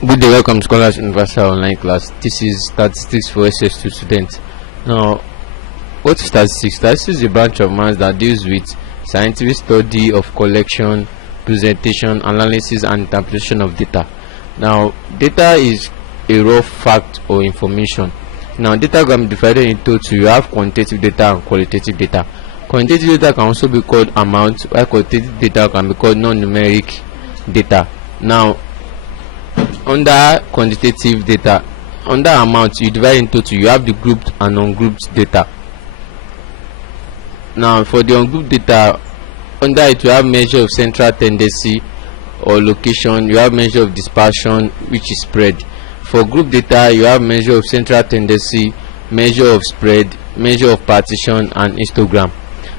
Good day, welcome to Scholars Universal Online Class. This is Statistics for SS2 students. Now, what is statistics? Statistics is a branch of maths that deals with scientific study of collection, presentation, analysis, and interpretation of data. Now, data is a raw fact or information. Now, data can be divided into two. You have quantitative data and qualitative data. Quantitative data can also be called amount, while qualitative data can be called non-numeric data. Now, under quantitative data, under amount, you divide into two. You have the grouped and ungrouped data. Now, for the ungrouped data, under it you have measure of central tendency or location, you have measure of dispersion, which is spread. For group data, you have measure of central tendency, measure of spread, measure of partition, and histogram.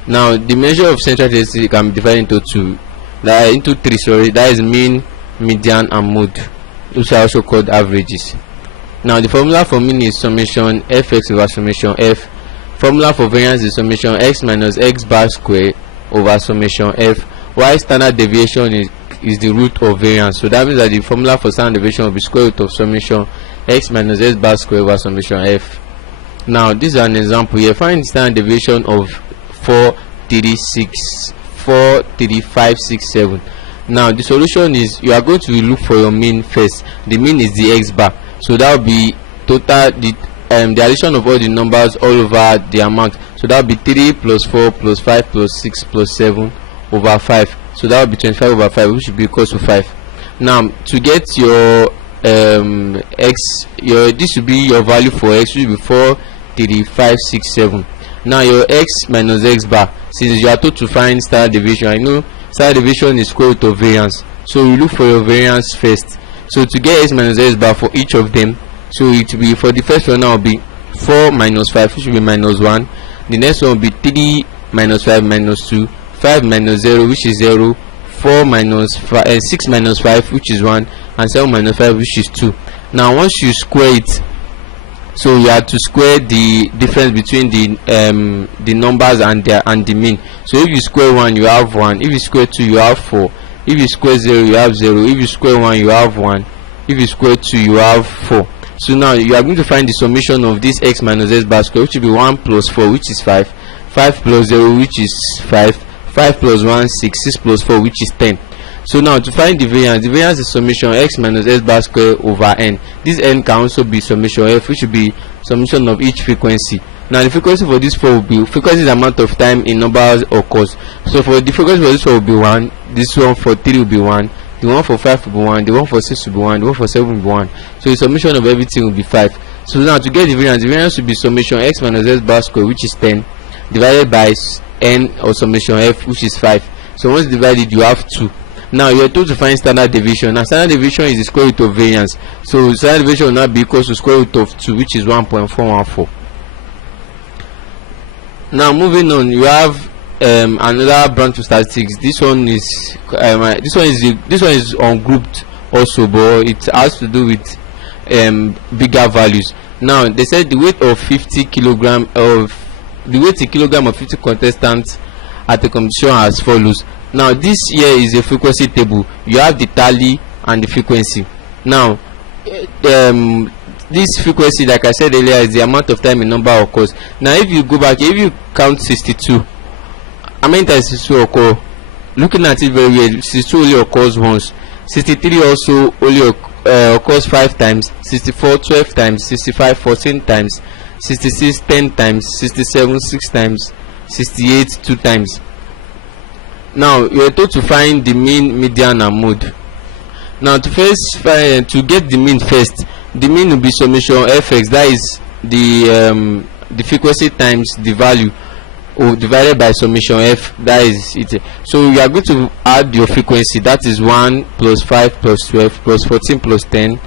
Now, the measure of central tendency can be divided into three. That is mean, median, and mode, which are also called averages. Now, the formula for mean is summation fx over summation f. Formula for variance is summation x minus x bar square over summation f, while standard deviation is the root of variance. So that means that the formula for standard deviation will be square root of summation x minus x bar square over summation f. Now, this is an example here. Find the standard deviation of 4, 3, 6, 4, 3, 5, 6, 7. Now, the solution is you are going to look for your mean first. The mean is the x bar, so that will be total the addition of all the numbers all over the amount. So that will be 3 plus 4 plus 5 plus 6 plus 7 over 5. So that will be 25 over 5, which should be equal to 5. Now, to get your this should be your value for x, which will be 4, 3, 5, 6, 7. Now, your x minus x bar, since you are told to find standard deviation, I know standard deviation is square root of variance, so you look for your variance first. So to get x minus x bar for each of them, so it will be, for the first one now, will be 4 minus 5, which will be minus 1. The next one will be 3 minus 5 minus 2, 5 minus 0, which is 0, 4 minus 5, 6 minus 5, which is 1, and 7 minus 5, which is 2. Now, once you square it, so you have to square the difference between the numbers and the mean. So if you square 1, you have 1. If you square 2, you have 4. If you square 0, you have 0. If you square 1, you have 1. If you square 2, you have 4. So now you are going to find the summation of this x minus x bar square, which will be 1 plus 4, which is 5, 5 plus 0, which is 5, 5 plus 1, 6, 6 plus 4, which is 10. So now, to find the variance is summation x minus x bar square over n. This n can also be summation f, which will be summation of each frequency. Now, the frequency for this 4 will be, frequency is the amount of time in numbers occurs. So for the frequency for this 4 will be 1, this one for 3 will be 1, the one for 5 will be 1, the one for 6 will be 1, the one for 7 will be 1. So the summation of everything will be 5. So now, to get the variance will be summation x minus x bar square, which is 10, divided by n or summation f, which is 5. So once divided, you have 2. Now you are told to find standard deviation. Now, standard deviation is the square root of variance. So standard deviation will now be equal to square root of 2, which is 1.414. Now, moving on, you have another branch of statistics. This one is ungrouped also, but it has to do with bigger values. Now, they said the weight of 50 kilogram of the weight in kilogram of 50 contestants at a competition as follows. Now, this here is a frequency table. You have the tally and the frequency. Now, this frequency, like I said earlier, is the amount of time a number occurs. Now, if you go back, if you count 62, how many times 62 occur? Looking at it very well, 62 only occurs once. 63 also only occurs 5 times. 64 12 times. 65 14 times. 66 10 times. 67 6 times. 68 2 times. Now, you are told to find the mean, median, and mode. Now, to get the mean first, the mean will be summation fx, that is the frequency times the value, or divided by summation f, that is it. So you are going to add your frequency, that is 1 plus 5 plus 12 plus 14 plus 10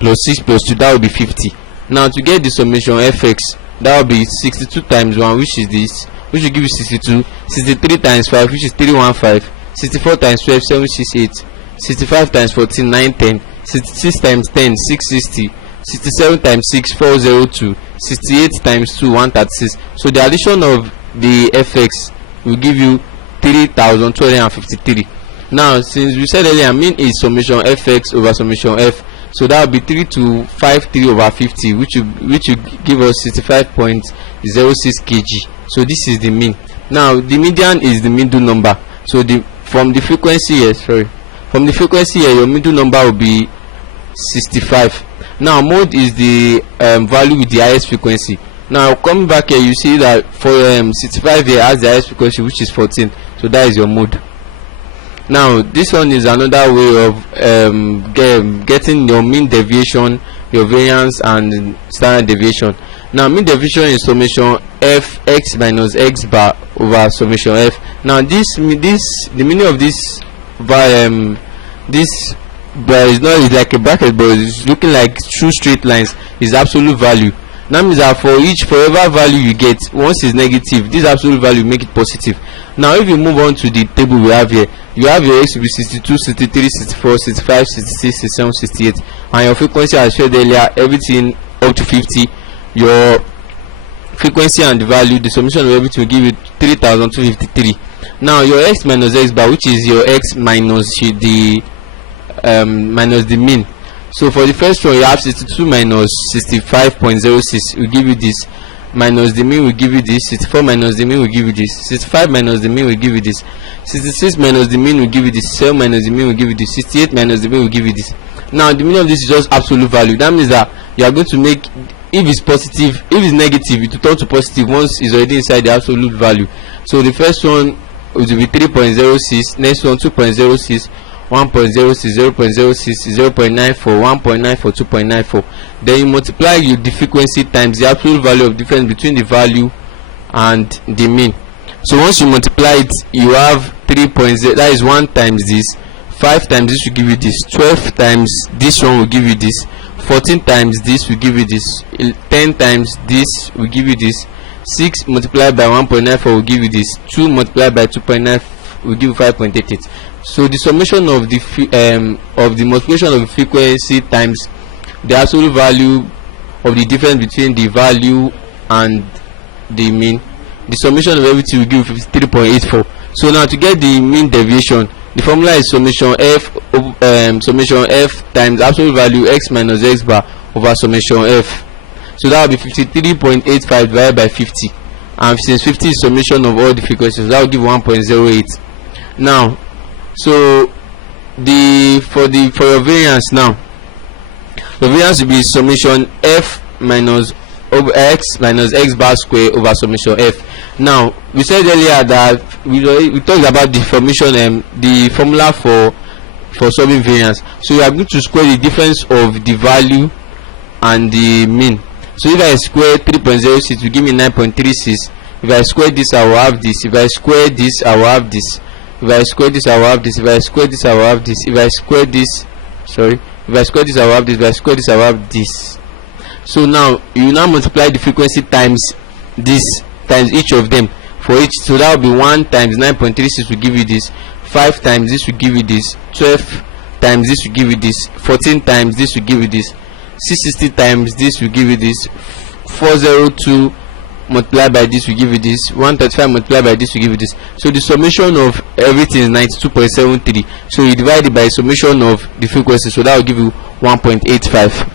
plus 6 plus 2, that will be 50. Now, to get the summation fx, that will be 62 times 1, which is this, which will give you 62, 63 times 5, which is 315, 64 times 12, 768, 65 times 14, 910, 66 times 10, 660, 67 times 6, 402, 68 times 2, 136. So the addition of the fx will give you 3,253. Now, since we said earlier, mean is summation fx over summation f, So that will be 3253 over 50, which will give us 65.06 kg. So this is the mean. Now the median is the middle number. So from the frequency here, your middle number will be 65. Now mode is the value with the highest frequency. Now coming back here, you see that for 65 here has the highest frequency, which is 14. So that is your mode. Now this one is another way of getting your mean deviation, your variance, and standard deviation. Now mean deviation is summation f x minus x bar over summation f. Now the meaning of this bar is not, it's like a bracket, but it's looking like two straight lines. Is absolute value. That means that for whatever value you get, once it's negative, this absolute value make it positive. Now if you move on to the table we have here, you have your x to be 62, 63, 64, 65, 66, 67, 68, and your frequency, as shared earlier, everything up to 50. Your frequency and the value, the summation of everything will give you 3253. Now your x minus x bar, which is your x minus the mean. So for the first one, you have 62 minus 65.06 will give you this, minus the mean will give you this, 64 minus the mean will give you this, 65 minus the mean will give you this, 66 minus the mean will give you this, 7 minus the mean will give you this, 68 minus the mean will give you this. Now the meaning of this is just absolute value. That means that you are going to make, if it's positive, if it's negative, it will turn to positive once it's already inside the absolute value. So the first one will be 3.06, next one 2.06, 1.06, 0.06, 0.94, 1.94, 2.94. Then you multiply the frequency times the absolute value of difference between the value and the mean. So once you multiply it, you have 3.0, that is 1 times this, 5 times this will give you this, 12 times this one will give you this, 14 times this will give you this, 10 times this will give you this, 6 multiplied by 1.94 will give you this, 2 multiplied by 2.9 will give you 5.88. So the summation of the multiplication of the frequency times the absolute value of the difference between the value and the mean, the summation of everything will give you 53.84. So now to get the mean deviation, the formula is summation f times absolute value x minus x bar over summation f. So that will be 53.85 divided by 50, and since 50 is summation of all the frequencies, that will give 1.08. Now so for your variance, now the variance will be summation f minus over x minus x bar square over summation f. Now we said earlier that we talked about the the formula for solving variance. So we are going to square the difference of the value and the mean. So if I square 3.06 will give me 9.36. If I square this, I will have this. If I square this, I will have this. If I square this, I will have this. If I square this, I will have this. If I square this, sorry, if I square this, I will have this. If I square this, I will have this. So now you now multiply the frequency times this, times each of them for each. So that will be 1 times 9.36 will give you this, 5 times this will give you this, 12 times this will give you this, 14 times this will give you this, 660 times this will give you this, 402 multiplied by this will give you this, 135 multiplied by this will give you this. So the summation of everything is 92.73. So you divide it by summation of the frequency, so that will give you 1.85.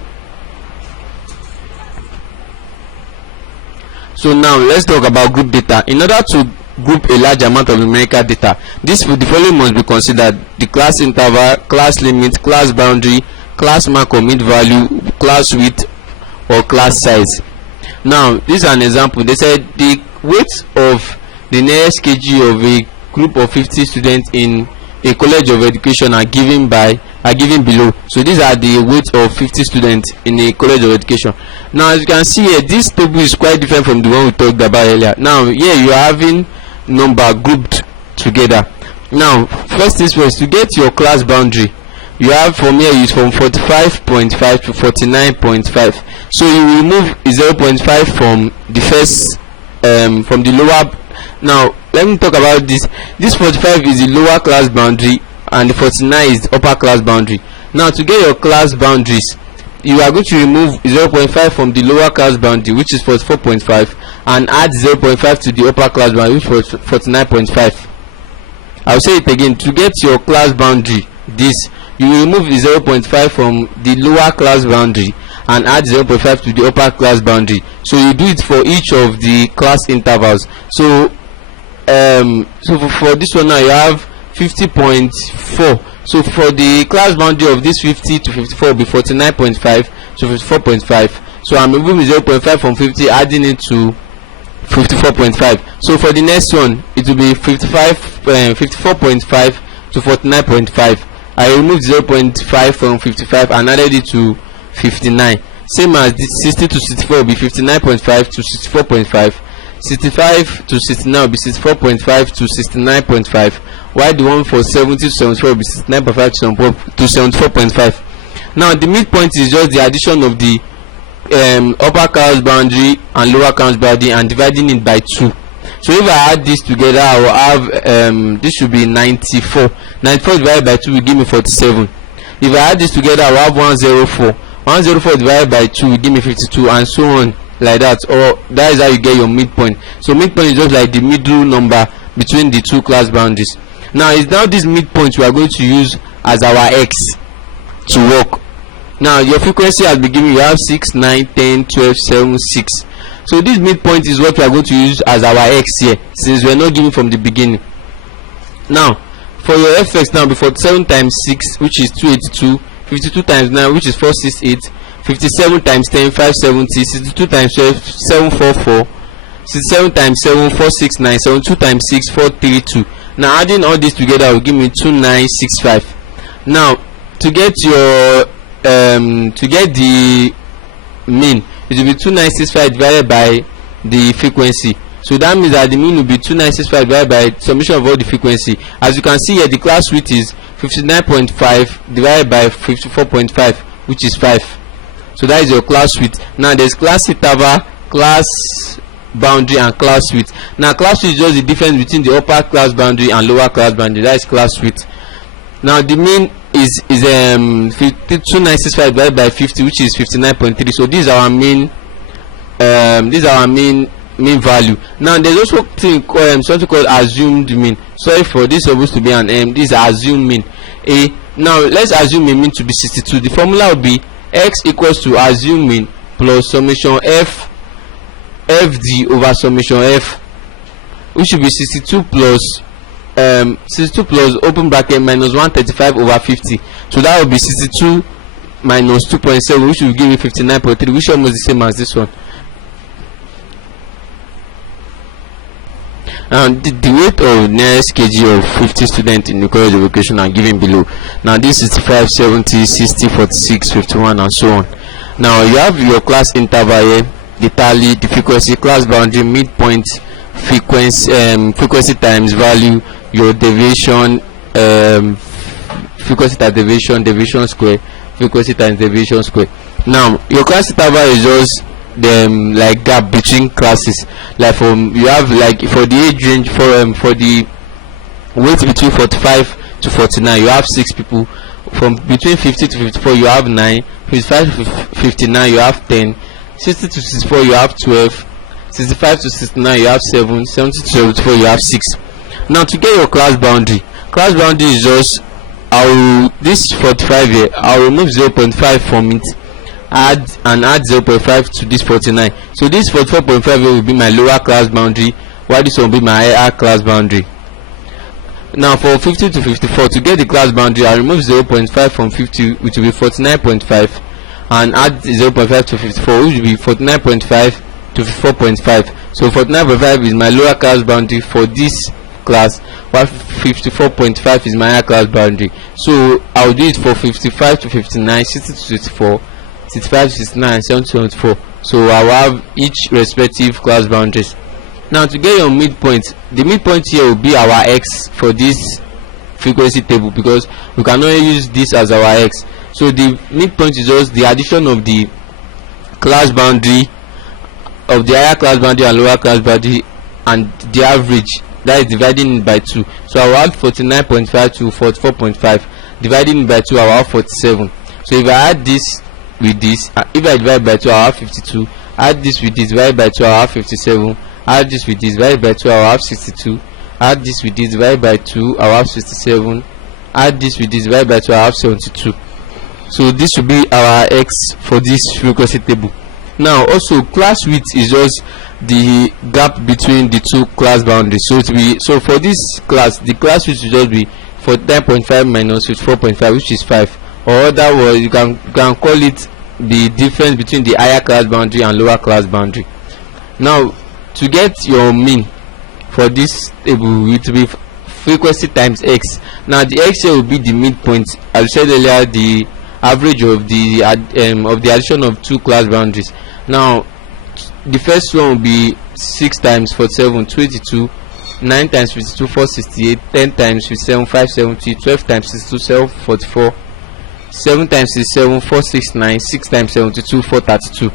So now let's talk about group data. In order to group a large amount of numerical data, the following must be considered: the class interval, class limit, class boundary, class mark or mid value, class width, or class size. Now this is an example. They said the weight of the nearest kg of a group of 50 students in a college of education are given below. So these are the weight of 50 students in a college of education. Now as you can see here, this table is quite different from the one we talked about earlier. Now here you are having number grouped together. Now first things first, to get your class boundary, you have from here is from 45.5 to 49.5. So you remove 0.5 from the first from the lower. Now let me talk about this. This 45 is the lower class boundary and the 49 is the upper class boundary. Now to get your class boundaries, you are going to remove 0.5 from the lower class boundary, which is 44.5, and add 0.5 to the upper class boundary, which was 49.5. I'll say it again. To get your class boundary, this, you will remove 0.5 from the lower class boundary and add 0.5 to the upper class boundary. So you do it for each of the class intervals. So for this one now you have 50.4. so for the class boundary of this 50 to 54 will be 49.5 to 54.5. so I'm removing 0.5 from 50, adding it to 54.5. so for the next one it will be 54.5 to 49.5. I removed 0.5 from 55 and added it to 59. Same as this 60 to 64 will be 59.5 to 64.5. 65 to 69 will be 64.5 to 69.5, while the one for 70 to 74 will be 69.5 to 74.5. now the midpoint is just the addition of the upper class boundary and lower class boundary and dividing it by 2. So if I add this together, I will have this should be 94. 94 divided by 2 will give me 47. If I add this together, I will have 104. 104 divided by 2 will give me 52, and so on like that. Or that is how you get your midpoint. So midpoint is just like the middle number between the two class boundaries. Now it's now this midpoint we are going to use as our x to work. Now your frequency has been given. You have 6, 9, 10, 12, 7, 6. So this midpoint is what we are going to use as our x here, since we are not given from the beginning. Now for your fx now, be 47 times 6, which is 282. 52 times 9, which is 468. 57 times 10, 570. 62 times 12, 744. 67 times 7, 469. 72 times 6, 432. Now adding all this together will give me 2965. Now to get your to get the mean, it will be 2965 divided by the frequency. So that means that the mean will be 2965 divided by summation of all the frequency. As you can see here, the class width is 59.5 divided by 54.5, which is 5. So that is your class width. Now there's class interval, class boundary, and class width. Now class width is just the difference between the upper class boundary and lower class boundary. That is class width. Now the mean is 2965 divided by 50, which is 59.3. so this is our mean mean value. Now there's also something called assumed mean. Sorry for this, supposed to be an m. This is assumed mean. Now let's assume a mean to be 62. The formula will be x equals to assumed mean plus summation fd over summation f, which should be 62 plus open bracket minus 135 over 50. So that will be 62 minus 2.7, which will give me 59.3, which is almost the same as this one. And the weight of nearest kg of 50 students in the college of education are given below. Now this is 65, 70, 60, 46, 51, and so on. Now you have your class interval here, the tally, the frequency, class boundary, midpoint, frequency times value, your deviation, frequency times deviation square, frequency times deviation square. Now your class interval is just like gap between classes. Like you have like for the age range, for the weight between 45 to 49, you have 6 people. From between 50 to 54, you have 9. 55 to 59, you have 10. 60 to 64, you have 12. 65 to 69, you have 7. 70 to 74, you have 6. Now to get your class boundary is just this 45 here, I'll remove 0.5 from it, add 0.5 to this 49. So this 44.5 will be my lower class boundary, while this will be my higher class boundary. Now for 50 to 54, to get the class boundary, I remove 0.5 from 50, which will be 49.5, and add 0.5 to 54, which will be 49.5 to 54.5. So 49.5 is my lower class boundary for this class, while 54.5 is my higher class boundary. So I'll do it for 55 to 59, 60 to 64, 65 to 69, and 70 to 74. So I will have each respective class boundaries. Now to get your midpoint, the midpoint here will be our x for this frequency table, because we cannot use this as our x. So the midpoint is just the addition of the class boundary, of the higher class boundary and lower class boundary, and the average, that is dividing it by 2. So I will add 49.5 to 44.5, dividing it by 2, I will have 47. So if I add this with this, if I divide by 2, I will have 52. Add this with this, divide by 2, I will have 57. Add this with this, divide by 2, I will have 62. Add this with this, divide by 2, I will have 67. add this with this, divide by 2, I have 72. So this will be our x for this frequency table. Now also class width is just the gap between the two class boundaries. So to be, so for this class, the class width will just be 49.5 minus 54.5, which is 5, or otherwise you can call it the difference between the higher class boundary and lower class boundary. Now to get your mean for this table, it will be frequency times x. Now the x here will be the midpoint, as I said earlier, the average of the addition of two class boundaries. Now the first one will be 6 times 47, 22, 9 times 52, 468, 10 times 57, 570, 12 times 62, 744, 7 times 67, 469, 6 times 72, 432.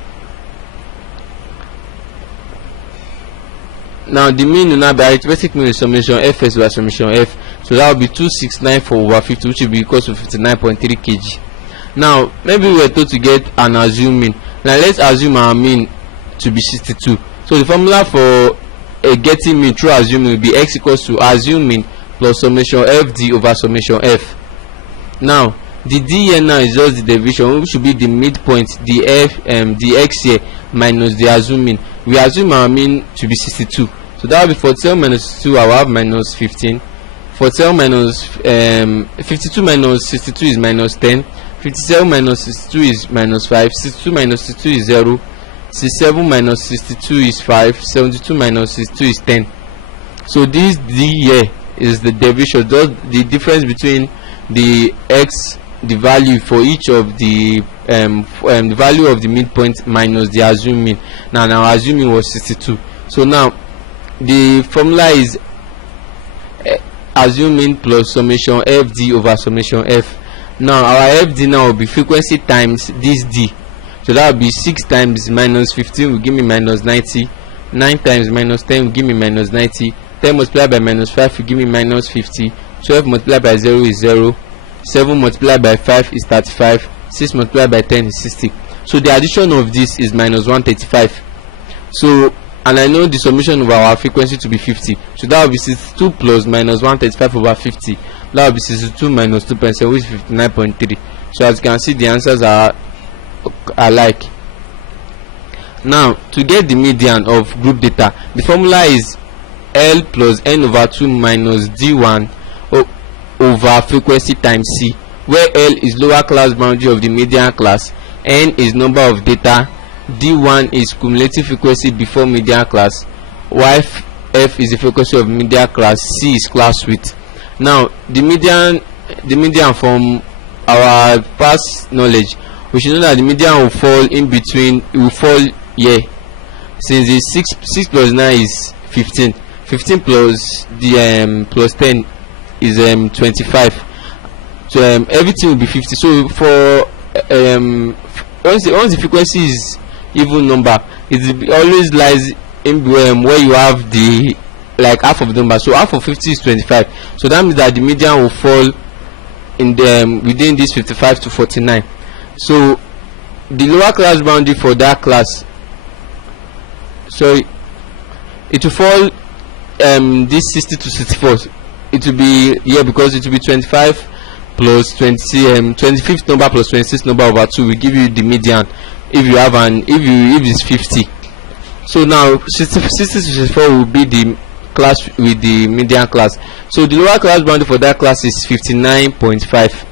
Now the mean will now be arithmetic mean summation fs over summation f. So that will be 2694 over 50, which will be equal to 59.3 kg. Now maybe we were told to get an assumed mean. Now let's assume our mean to be 62. So the formula for getting mean through assuming will be x equals to assumed mean plus summation fd over summation f. Now the d here now is just the deviation, which should be the midpoint, the x here minus the assumed mean. We assume our mean to be 62. So that will be 47 minus 62, I will have minus 15. 47 minus 52 minus 62 is minus 10. 57 minus 62 is minus 5. 62 minus 62 is 0. 67 minus 62 is 5. 72 minus 62 is 10. So this d here is the deviation, just the difference between the x, the value for each of the value of the midpoint minus the assumed mean. Now our assuming was 62. So now the formula is assuming plus summation fd over summation f. Now our fd now will be frequency times this d. So that will be 6 times minus 15 will give me minus 90. 9 times minus 10 will give me minus 90. 10 multiplied by minus 5 will give me minus 50. 12 multiplied by 0 is 0. 7 multiplied by 5 is 35. 6 multiplied by 10 is 60. So the addition of this is minus 135. So, and I know the summation of our frequency to be 50. So that will be 62 plus minus 135 over 50. That will be 62 minus 2.7, which is 59.3. So as you can see, the answers are alike. Now to get the median of group data, the formula is L plus n over 2 minus d1 over frequency times c, where L is lower class boundary of the median class, n is number of data, d1 is cumulative frequency before median class, while f is the frequency of median class, c is class width. Now the median from our past knowledge, we should know that the median will fall in between, it will fall here, since the 6 plus 9 is 15. 15 plus the plus 10 is 25. So everything will be 50. So for once the frequency is even number, it always lies in where you have the like half of the number. So half of 50 is 25. So that means that the median will fall in the within this 55 to 49. So the lower class boundary for that class, so it will fall this 60 to 64. It will be here because it will be 25 plus 20 25th number plus 26th number over 2 will give you the median if you have an if it's 50. So now 60 to 64 will be the class with the median class. So the lower class boundary for that class is 59.5.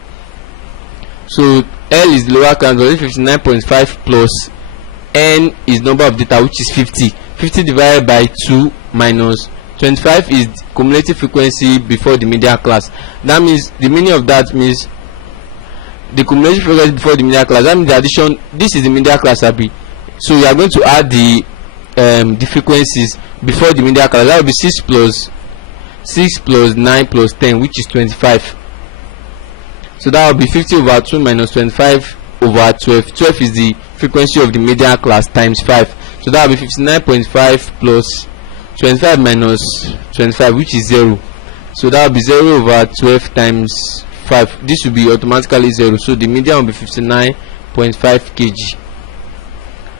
so L is the lower class boundary, 59.5 plus n is number of data, which is 50. 50 divided by 2 minus 25 is cumulative frequency before the median class. That means the meaning of that means the cumulative frequency before the median class, that means the addition, this is the median class AB. So you are going to add the frequencies before the median class. That will be 6 plus 9 plus 10, which is 25. So that will be 50 over 2 minus 25 over 12. 12 is the frequency of the median class times 5. So that will be 59.5 plus 25 minus 25, which is 0. So that will be 0 over 12 times 5. This will be automatically 0. So the median will be 59.5 kg.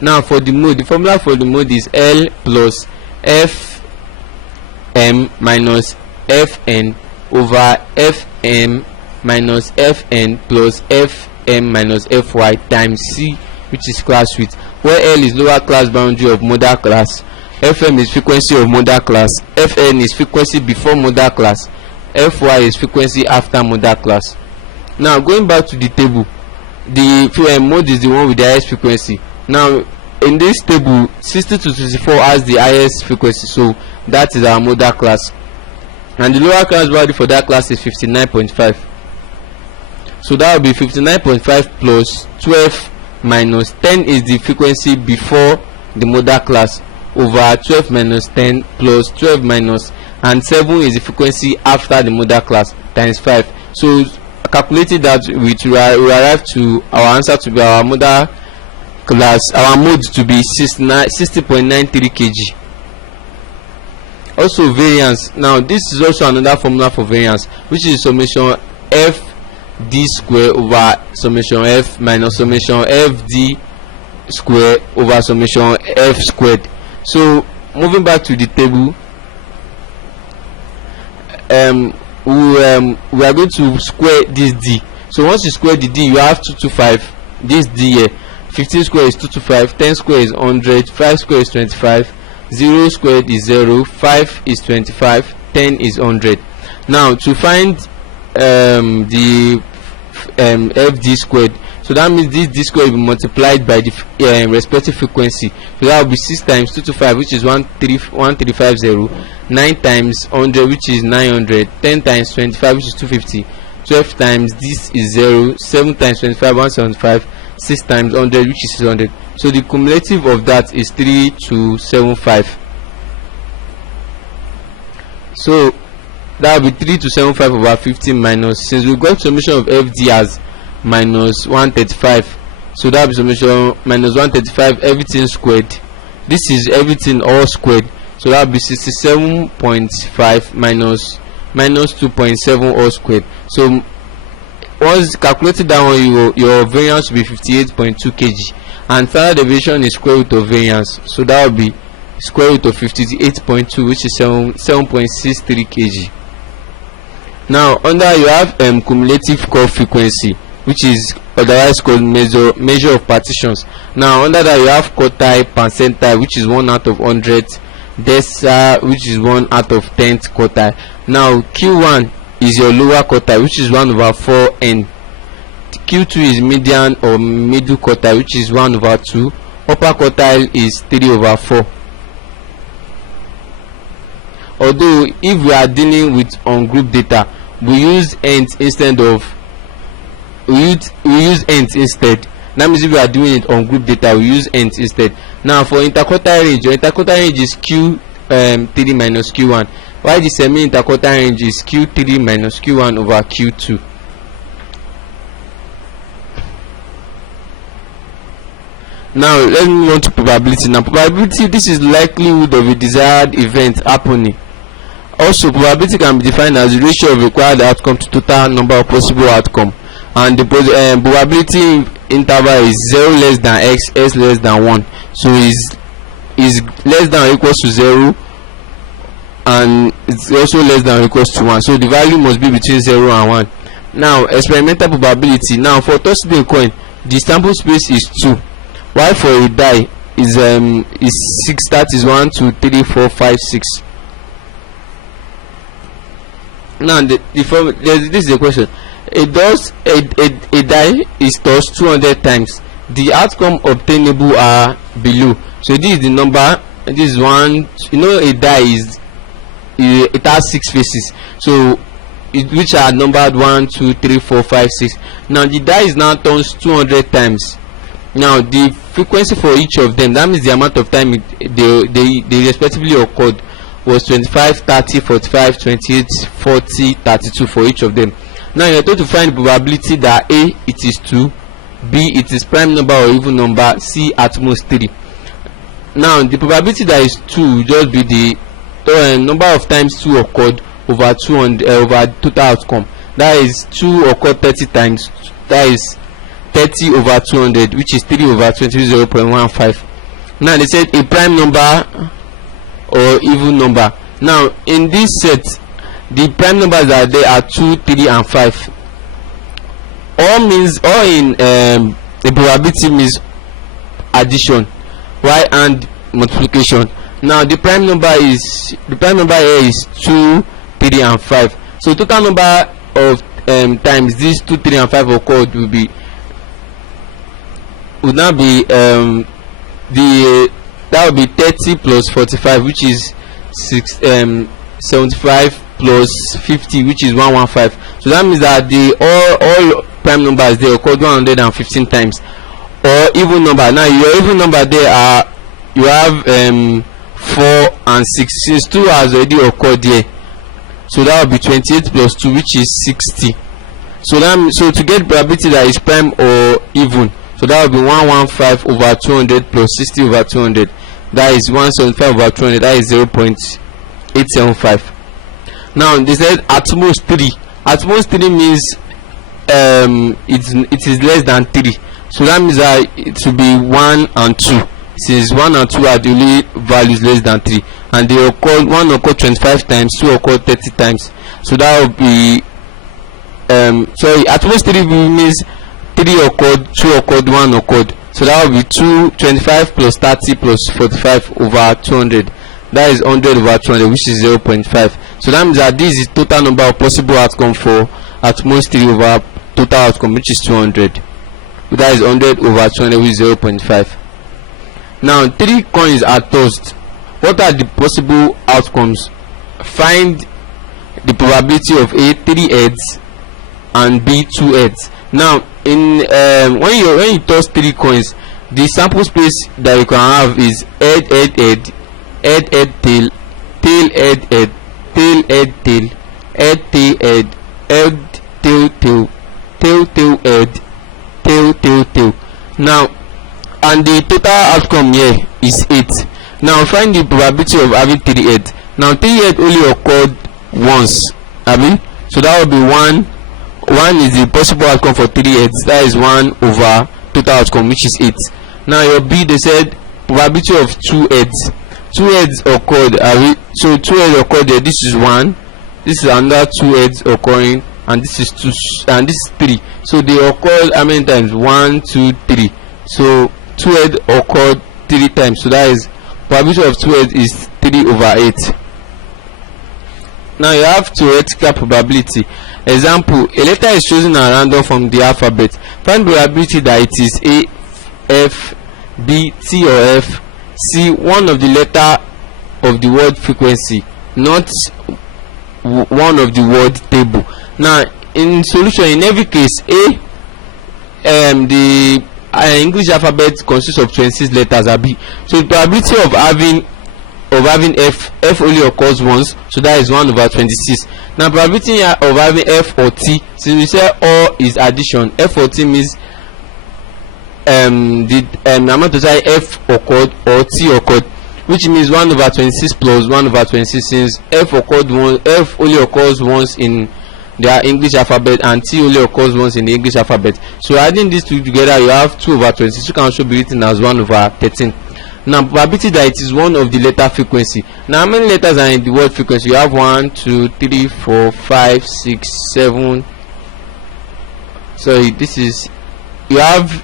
Now for the mode, the formula for the mode is L plus Fm minus Fn over Fm minus fn plus fm minus fy times c, which is class width, where L is lower class boundary of modal class, fm is frequency of modal class, fn is frequency before modal class, fy is frequency after modal class. Now going back to the table, the mode is the one with the highest frequency. Now in this table, 60 to 24 has the highest frequency, so that is our modal class, and the lower class value for that class is 59.5. so that will be 59.5 plus 12 minus 10 is the frequency before the modal class, over 12 minus 10 plus 12 minus, and 7 is the frequency after the modal class, times 5. So calculating that, we arrive to our answer to be our modal class, our mode to be 60.93 kg. Also variance. Now this is also another formula for variance, which is summation f d square over summation f minus summation f d square over summation f squared. So moving back to the table, we are going to square this d. So once you square the d, you have 225. This d here, 15 square is 225, 10 square is 100, 5 square is 25, 0 squared is 0, 5 is 25, 10 is 100. Now to find the fd squared, so that means this d squared will be multiplied by the respective frequency. So that will be 6 times 225, which is 1350, 9 times 100, which is 900, 10 times 25, which is 250, 12 times this is 0, 7 times 25, 175, 6 times 100, which is 600. So the cumulative of that is 3275. So that will be 3275 over 15 minus, since we got summation of fd as minus 135, so that will be summation minus 135 everything squared. This is everything all squared, so that will be 67.5 minus 2.7 all squared. So once calculated that one, your variance will be 58.2 kg, and final deviation is square root of variance, so that will be square root of 58.2, which is 7.63 kg. Now under you have cumulative core frequency, which is otherwise called measure of partitions. Now under that you have quartile, percentile, which is 1 out of 100, decile, which is 1 out of 10th quartile. Now q1 is your lower quartile, which is 1 over 4n. q2 is median or middle quartile, which is 1 over 2. Upper quartile is 3 over 4. Although if we are dealing with ungroup data, we use nth instead of we use nth instead. That means if we are doing it on group data, we use nth instead. Now for interquartile range, your interquartile range is q3 minus q1, while the semi interquartile range is q3 minus q1 over q2. Now let's move on to probability. Now probability, this is likelihood of a desired event happening. Also probability can be defined as the ratio of required outcome to total number of possible outcome, and the probability interval is 0 less than x, s less than 1. So is less than or equals to 0, and it's also less than or equals to 1. So the value must be between 0 and 1. Now experimental probability. Now for tossing a coin, the sample space is 2, while for a die is 6. That is 1 2 3 4 5 6. Now this is the question. A die is tossed 200 times. The outcome obtainable are below. So this is the number. This is 1. You know, a die it has 6 faces, so which are numbered 1 2 3 4 5 6. Now the die is now tossed 200 times. Now the frequency for each of them, that means the amount of time they respectively occurred, was 25, 30, 45, 28, 40, 32 for each of them. Now you are told to find the probability that A, it is 2, B, it is prime number or even number, C, at most 3. Now the probability that is 2 will just be the number of times 2 occurred over 200 over total outcome. That is 2 occurred 30 times. That is 30 over 200, which is 3 over 20, 0.15. Now they said a prime number or even number. Now in this set, the prime numbers that are there are 2, 3 and 5. or in the probability means addition, while and multiplication. Now the prime number here is 2, 3 and 5. So total number of times these 2, 3 and 5 occurred would now be that would be 30 plus 45, which is 75 plus 50, which is 115. So that means that the all prime numbers they occurred 115 times, or even number. Now your even number there are, you have 4 and 6, since 2 has already occurred there, so that will be 28 plus 2, which is 60. So to get probability that is prime or even, so that will be 115 over 200 plus 60 over 200, that is 175 over 200, that is 0.875. Now they said at most 3. At most 3 means it is less than 3, so that means that it will be 1 and 2, since 1 and 2 are the only values less than 3, and they occur, 1 occurred 25 times, 2 occurred 30 times. So that will be sorry, at most 3 means 3 occurred, 2 occurred, 1 occurred. So that will be 25 plus 30 plus 45 over 200, that is 100 over 200, which is 0.5. So that means that this is total number of possible outcome for at most 3 over total outcome, which is 200. That is 100 over 200, which is 0.5. Now 3 coins are tossed. What are the possible outcomes? Find the probability of A, 3 heads, and B, 2 heads. Now in when you toss 3 coins, the sample space that you can have is head, head, head, head, head, tail, tail, head, head, tail, head, tail, head, tail, head, head, tail, tail, tail, tail, head, tail, tail, tail. Now, and the total outcome here is 8. Now find the probability of having 3 heads. Now 3 heads only occurred once, abi, so that will be 1 is the possible outcome for 3 heads, that is 1 over total outcome, which is 8. Now your B, they said probability of 2 heads. 2 heads occurred, so 2 heads occurred there, this is 1, this is another 2 heads occurring, and this is 2, and this is 3. So they occurred how many times? 1, 2, 3. So 2 heads occurred 3 times, so that is probability of 2 heads is 3 over 8. Now you have theoretical probability. Example, a letter is chosen at random from the alphabet. Find probability that it is A, F, B, T or F, C, one of the letter of the word frequency, not one of the word table. Now in solution, in every case, A, the English alphabet consists of 26 letters, are B. So the probability of having F only occurs once, so that is 1 over 26. Now probability of having F or T, since we say or is addition, F or T means the amount of time F occurred or T occurred, which means 1 over 26 plus 1 over 26, since F only occurs once in the English alphabet and T only occurs once in the English alphabet. So adding these two together, you have 2 over 26, which can also be written as 1 over 13. Now probability that it is one of the letter frequency. Now how many letters are in the word frequency? You have 1, 2, 3, 4, 5, 6, 7. Sorry, this is, you have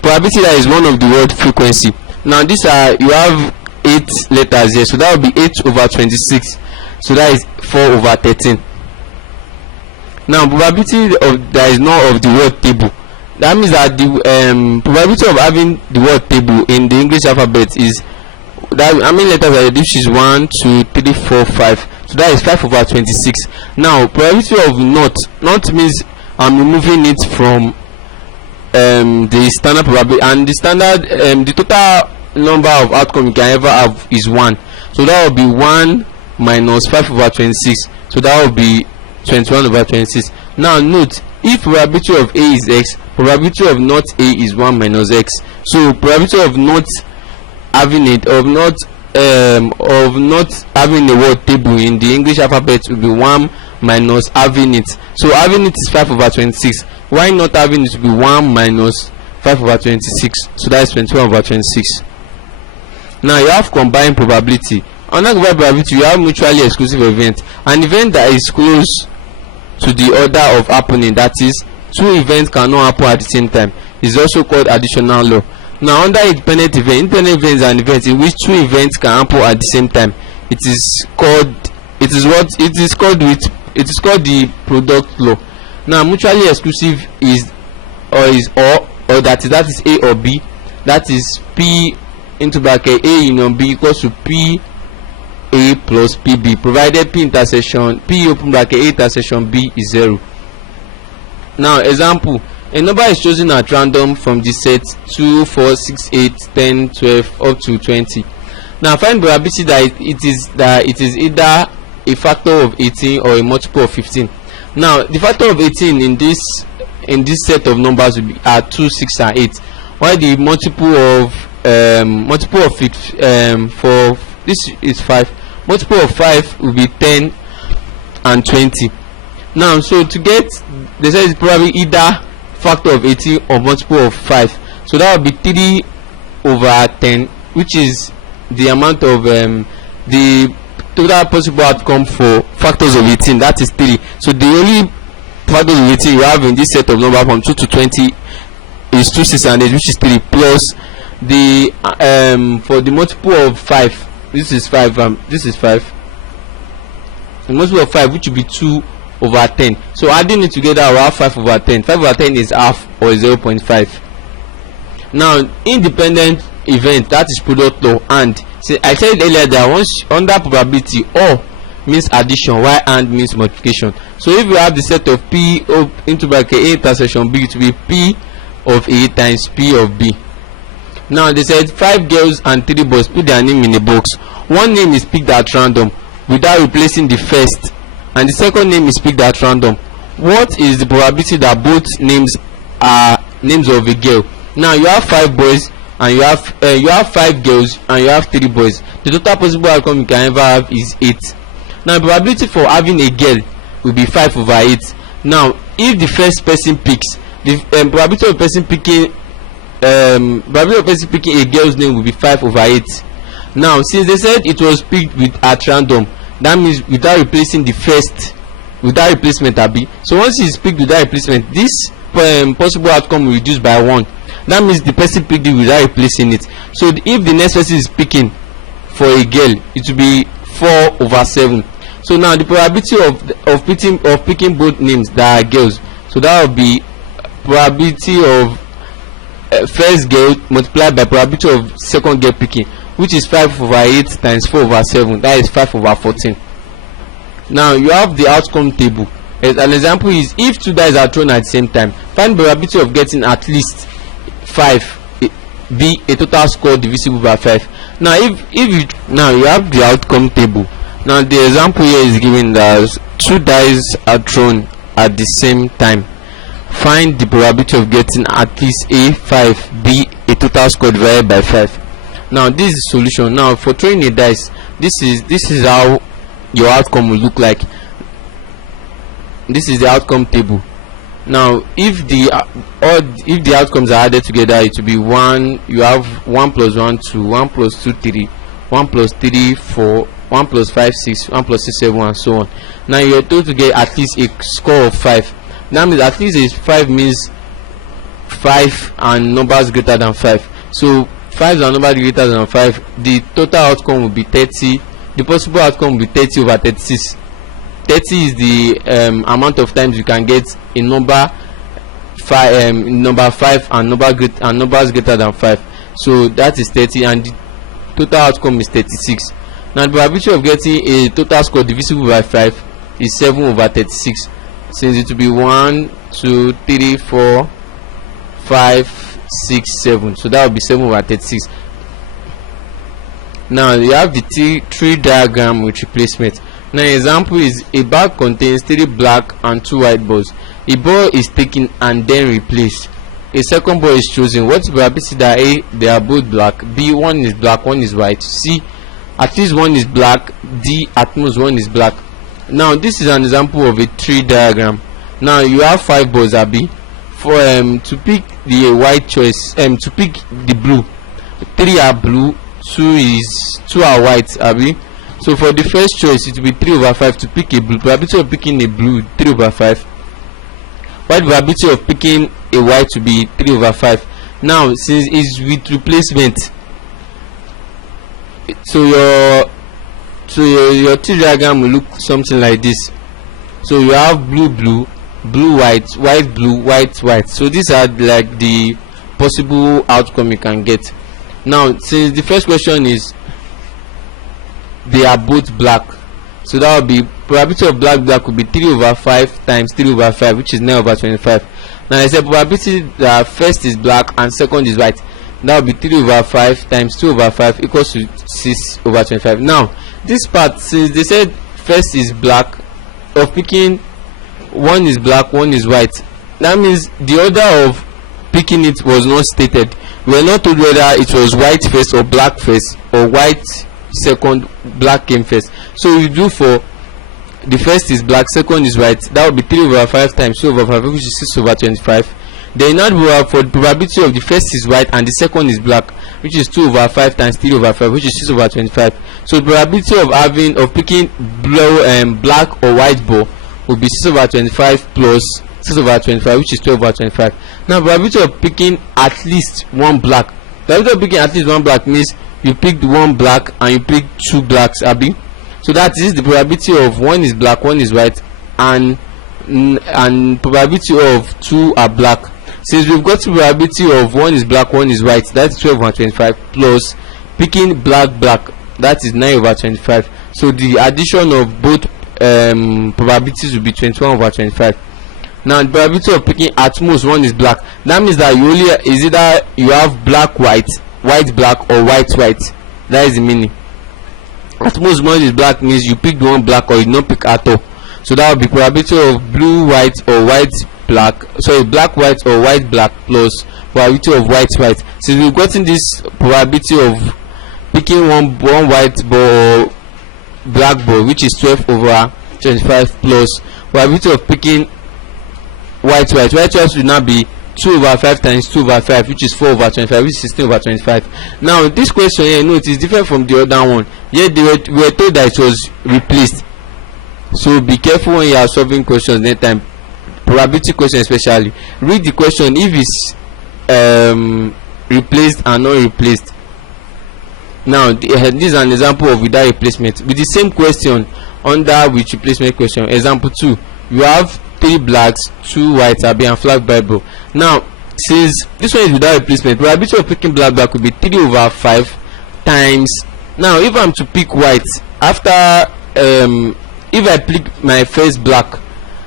probability that is one of the word frequency. Now these are, you have 8 letters here, so that will be 8 over 26, so that is 4 over 13. Now probability of that is not of the word table. That means that the probability of having the word table in the English alphabet is that, how many letters are there? This is 1, 2, 3, 4, 5, so that is 5 over 26. Now probability of not means I'm removing it from the standard probability, and the standard the total number of outcome you can ever have is 1, so that will be 1 minus 5 over 26, so that will be 21 over 26. Now note, if probability of A is X, probability of not A is 1 minus X. So probability of not having it, of not having the word table in the English alphabet will be 1 minus having it. So having it is 5 over 26. Why not having it will be 1 minus 5 over 26? So that is 21 over 26. Now you have combined probability. Under combined probability, you have mutually exclusive event. An event that is close to the order of happening, that is, two events cannot happen at the same time, is also called additional law. Now under independent events and events in which two events can happen at the same time, it is called the product law. Now mutually exclusive is or that is A or B, that is P into bracket A union B equals to P A plus PB, provided P intersection P open bracket A intersection B is 0. Now example, a number is chosen at random from the set 2, 4, 6, 8, 10, 12 up to 20. Now find probability that it is either a factor of 18 or a multiple of 15. Now the factor of 18 in this set of numbers will be 2, 6 and 8, while the multiple of for this is 5. Multiple of 5 will be 10 and 20. Now so to get, they say it's probably either factor of 18 or multiple of 5, so that will be 3 over 10, which is the amount of the total possible outcome for factors of 18, that is 3. So the only factors of 18 you have in this set of number from 2 to 20 is 2, 6 and 8, which is 3, plus the for the multiple of 5, this is 5, the multiple of 5, which will be 2 over 10. So adding it together we have 5 over 10. 5 over 10 is half, or 0.5. Now independent event, that is product law. And say I said earlier that once under probability, or means addition while and means multiplication. So if you have the set of P into bracket A intersection B, to be P of A times P of B. Now they said 5 girls and 3 boys, put their name in a box. One name is picked at random without replacing the first, and the second name is picked at random. What is the probability that both names are names of a girl? Now you have 5 boys and you have 5 girls and you have 3 boys. The total possible outcome you can ever have is 8. Now the probability for having a girl will be 5 over 8. Now if the first person picks, the probability of person picking a girl's name will be 5 over 8. Now since they said it was picked at random, that means without replacing the first, without replacement abi. So once it is picked without replacement, this possible outcome will reduce by 1. That means the person picked it without replacing it. So if the next person is picking for a girl, it will be 4 over 7. So now the probability of picking both names that are girls, so that will be probability of first girl multiplied by probability of second girl picking, which is 5 over 8 times 4 over 7, that is 5 over 14. Now you have the outcome table. As an example is, if 2 dice are thrown at the same time, find probability of getting at least 5 be a total score divisible by 5. Now now you have the outcome table. Now the example here is given that 2 dice are thrown at the same time. Find the probability of getting at least a 5 be a total score divided by 5. Now this is the solution. Now for throwing a dice, this is how your outcome will look like. This is the outcome table. Now if the outcomes are added together, it will be 1. You have 1 plus 1 2, 1 plus 2 3, 1 plus 3 4, 1 plus 5 6, 1 plus 6 7, and so on. Now you are told to get at least a score of 5. That means at least is 5 means 5 and numbers greater than 5. So 5 and numbers greater than 5, the total outcome will be 30. The possible outcome will be 30 over 36. 30 is the amount of times you can get a number 5 and numbers greater than 5. So that is 30, and the total outcome is 36. Now the probability of getting a total score divisible by 5 is 7 over 36, since it will be 1 2 3 4 5 6 7. So that will be 7 over 36. Now you have the tree diagram with replacement. Now example is, a bag contains 3 black and 2 white balls. A ball is taken and then replaced. A second ball is chosen. What is the probability that A, they are both black, B, one is black, one is white, C, at least one is black, D, at most one is black. Now this is an example of a tree diagram. Now you have 5 balls abi. For to pick the white choice, to pick the blue, 3 are blue, 2 are white abi. So for the first choice, it will be 3/5 to pick a blue. Probability of picking a blue 3/5. While the probability of picking a white to be 3/5. Now since it's with replacement, so your T diagram will look something like this. So you have blue blue, blue white, white blue, white white. So these are like the possible outcome you can get. Now since the first question is they are both black, so that will be probability of black will be 3/5 times 3/5, which is 9/25. Now I said probability that first is black and second is white, that will be 3/5 times 2/5 equals to 6/25. Now this part, since they said first is black, of picking one is black, one is white, that means the order of picking it was not stated. We were not told whether it was white first or black first, or white second, black came first. So you do for the first is black, second is white, that would be 3/5 times 2/5, which is 6/25. Then now we have for the probability of the first is white and the second is black, which is 2/5 times 3/5, which is 6/25. So the probability of picking blue black or white ball will be 6/25 plus 6/25, which is 12/25. Now probability of picking at least one black. Probability of picking at least one black means you picked one black and you picked two blacks, Abi. So that is the probability of one is black, one is white, and probability of two are black. Since we've got the probability of one is black, one is white, that's 12/25 plus picking black, that is 9/25. So the addition of both probabilities will be 21/25. Now the probability of picking at most one is black, that means that you only is either you have black white, white black, or white white. That is the meaning. At most one is black means you picked one black or you don't pick at all. So that would be probability of blue white or white black, sorry, black white or white black plus probability of white white. Since we've gotten this probability of picking one white ball or black ball, which is 12/25 plus probability of picking white white will now be 2/5 times 2/5, which is 4/25, which is 16/25. Now this question here, note, is different from the other one. Here we were told that it was replaced. So be careful when you are solving questions next time, probability question especially. Read the question if it's replaced and not replaced. Now this is an example of without replacement with the same question under with replacement question. Example 2, you have 3 blacks, 2 whites, and flag Bible. Now since this one is without replacement, probability of picking black will be 3/5 times. Now if I'm to pick white after if I pick my first black,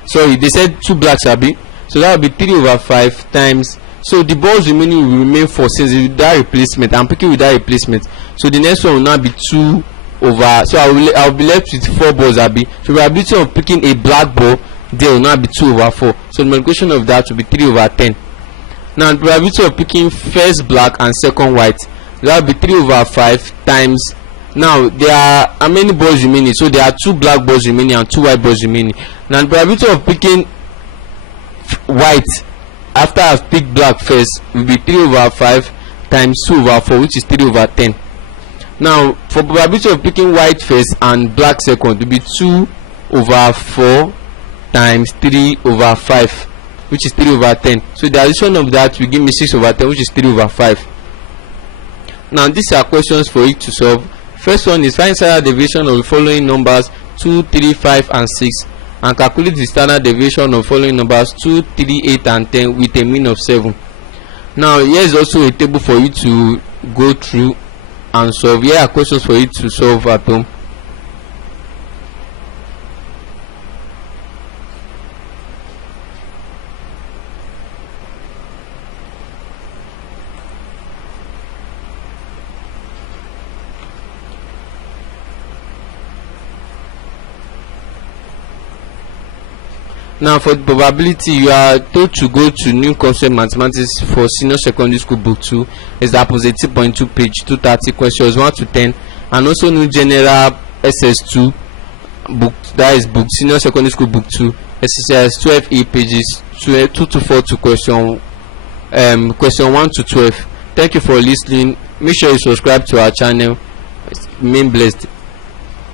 sorry, they said 2 blacks, Abi, so that will be 3/5 times. So the balls remaining will remain 4 since it's without replacement. I'm picking without replacement, so the next one will now be 2 over. So I'll be left with 4 balls, Abi. So probability of picking a black ball there will now be 2/4. So the multiplication of that will be 3/10. Now the probability of picking first black and second white, that will be 3/5 times. Now there are how many balls remaining? So there are 2 black balls remaining and 2 white balls remaining. Now the probability of picking white after I've picked black first will be 3/5 times 2/4, which is 3/10. Now for probability of picking white first and black second will be 2/4 times 3/5, which is 3/10. So the addition of that will give me 6/10, which is 3/5. Now these are questions for you to solve. First one is find standard deviation of the following numbers 2, 3, 5 and 6 and calculate the standard deviation of following numbers 2, 3, 8 and 10 with a mean of 7. Now here is also a table for you to go through and solve. Here are questions for you to solve at home. Now for the probability, you are told to go to new concept mathematics for senior secondary school book 2, examples 18.2 page 230, questions 1 to 10, and also new general SS2 book, that is book senior secondary school book 2, exercise 12e pages 2 to 4 to question 1 to 12. Thank you for listening. Make sure you subscribe to our channel. Remain blessed.